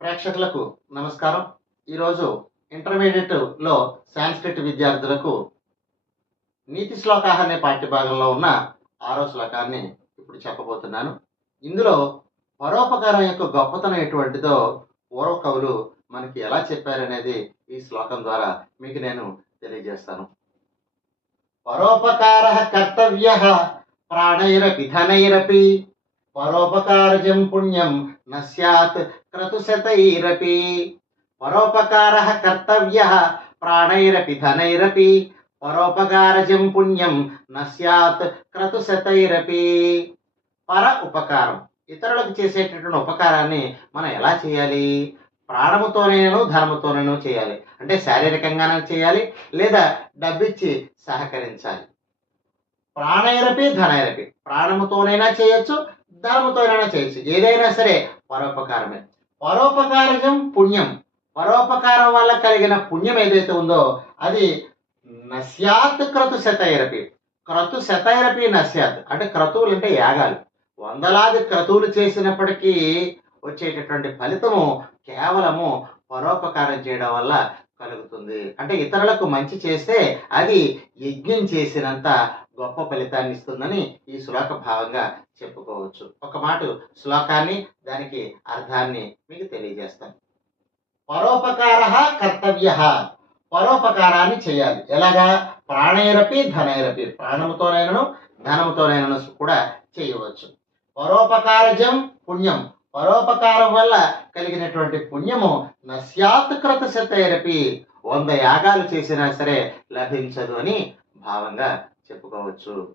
ప్రేక్షకులకు నమస్కారం. ఈరోజు ఇంటర్మీడియట్లో సాంస్క్రిట్ విద్యార్థులకు నీతి శ్లోకాహ అనే పాఠ్యభాగంలో ఉన్న 6వ శ్లోకాన్ని ఇప్పుడు చెప్పబోతున్నాను. ఇందులో పరోపకారం యొక్క గొప్పతనం ఎటువంటిదో పూర్వ కవులు మనకి ఎలా చెప్పారనేది ఈ శ్లోకం ద్వారా మీకు నేను తెలియజేస్తాను. పరోపకారః కర్తవ్యః ప్రాణైరపి ధనైరపి పరోపకారజం పుణ్యం న స్యాత్ క్రతుశతైరపి. పరోపకారః కర్తవ్యః ప్రాణైరపి ధనైరపి పరోపకారజం పుణ్యం న స్యాత్ క్రతుశతైరపి. పర ఉపకారం, ఇతరులకు చేసేటటువంటి ఉపకారాన్ని మనం ఎలా చేయాలి? ప్రాణముతోనైనా ధనముతోనైనా చేయాలి. అంటే శారీరకంగానే చేయాలి, లేదా డబ్బిచ్చి సహకరించాలి. ప్రాణైరపి ధనైరపి, ప్రాణముతోనైనా చేయొచ్చు, ధనముతోనైనా చేయొచ్చు. ఏదైనా సరే పరోపకారమే. పరోపకారజం పుణ్యం, పరోపకారం వల్ల కలిగిన పుణ్యం ఏదైతే ఉందో అది నశ్యాత్ క్రతుశతైరపి. క్రతుశతైరపి నశ్యాత్ అంటే క్రతువులు అంటే యాగాలు. వందలాది క్రతువులు చేసినప్పటికీ వచ్చేటటువంటి ఫలితము కేవలము పరోపకారం చేయడం వల్ల కలుగుతుంది. అంటే ఇతరులకు మంచి చేస్తే అది యజ్ఞం చేసినంత గొప్ప ఫలితాన్ని ఇస్తుందని ఈ శ్లోక భావంగా చెప్పుకోవచ్చు. ఒక మాట శ్లోకాన్ని దానికి అర్థాన్ని మీకు తెలియజేస్తాను. పరోపకారః కర్తవ్యః, పరోపకారాన్ని చేయాలి. ఎలాగా? ప్రాణైరపి ధనైరపి, ప్రాణముతోనైనను ధనముతోనైనను కూడా చేయవచ్చు. పరోపకారజం పుణ్యం, పరోపకారం వల్ల కలిగినటువంటి పుణ్యము నశ్యాత్ క్రతుశతైరపి, 100 యాగాలు చేసినా సరే లభించదు అని భావంగా చెప్పుకోవచ్చు.